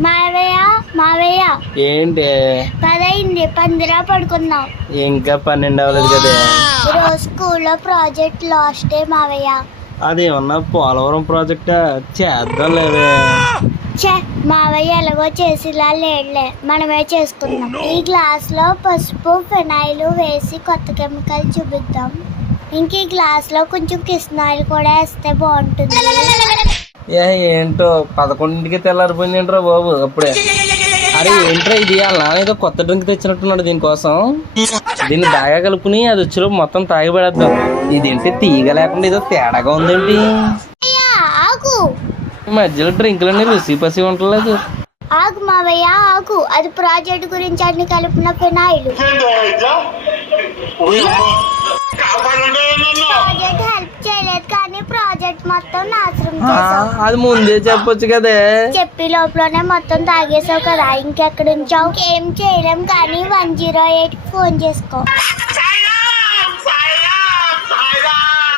మావయ్య మావయ్య. ఏంటి? పదైంది పందిరా పడుకుందాం. ఇంకా పన్నెండు అవ్వలేదు కదా. ఈరోజు స్కూల్లో ప్రాజెక్ట్ లాస్ట్ డే మావయ్య. అదేమన్నా పోలవరం ప్రాజెక్ట్? చేద్దాం లేవే. ఛే మావయ్య ఎలాగో చేసిలా లేడులే. మనమే చేసుకుందాం. ఈ గ్లాస్లో పసుపు ఫినాయిల్ వేసి కొత్త కెమికల్ చూపిద్దాం. ఇంక ఈ గ్లాస్లో కొంచెం కిస్నాయిల్ కూడా వేస్తే బాగుంటుంది. ఏ ఏంటో పదకొండింటికి తెల్లారిపోయింది ఏంట్రా బాబు అప్పుడే. అరే ఏంట్రా ఇది? అలా ఏదో కొత్త డ్రింక్ తెచ్చినట్టున్నాడు దీనికోసం. దీన్ని బాగా కలుపుని అది వచ్చి మొత్తం తాగి పడేద్దాం ఇదేంటి తీగ లేకుండా ఏదో తేడాగా ఉందేంటి? అయ్యా, ఆగు. ఈ మధ్యలో డ్రింకులన్నీ రుచి పసి ఉండలేదు. ఆగు మావయ్య ఆగు. అది ప్రాజెక్ట్ గురించి అన్ని కలిపిన ఫినాయిల్. ప్రాజెక్ట్ హెల్ప్ చేయలేదు కానీ ప్రాజెక్ట్ మొత్తం అది ముందే చెప్పొచ్చు కదే. చెప్పి లోపలనే మొత్తం తాగేసావు కదా ఇంకెక్కడ ఉంచావు ఏం చేయలేం కానీ వన్ జీరో ఎయిట్ ఫోన్ చేసుకో.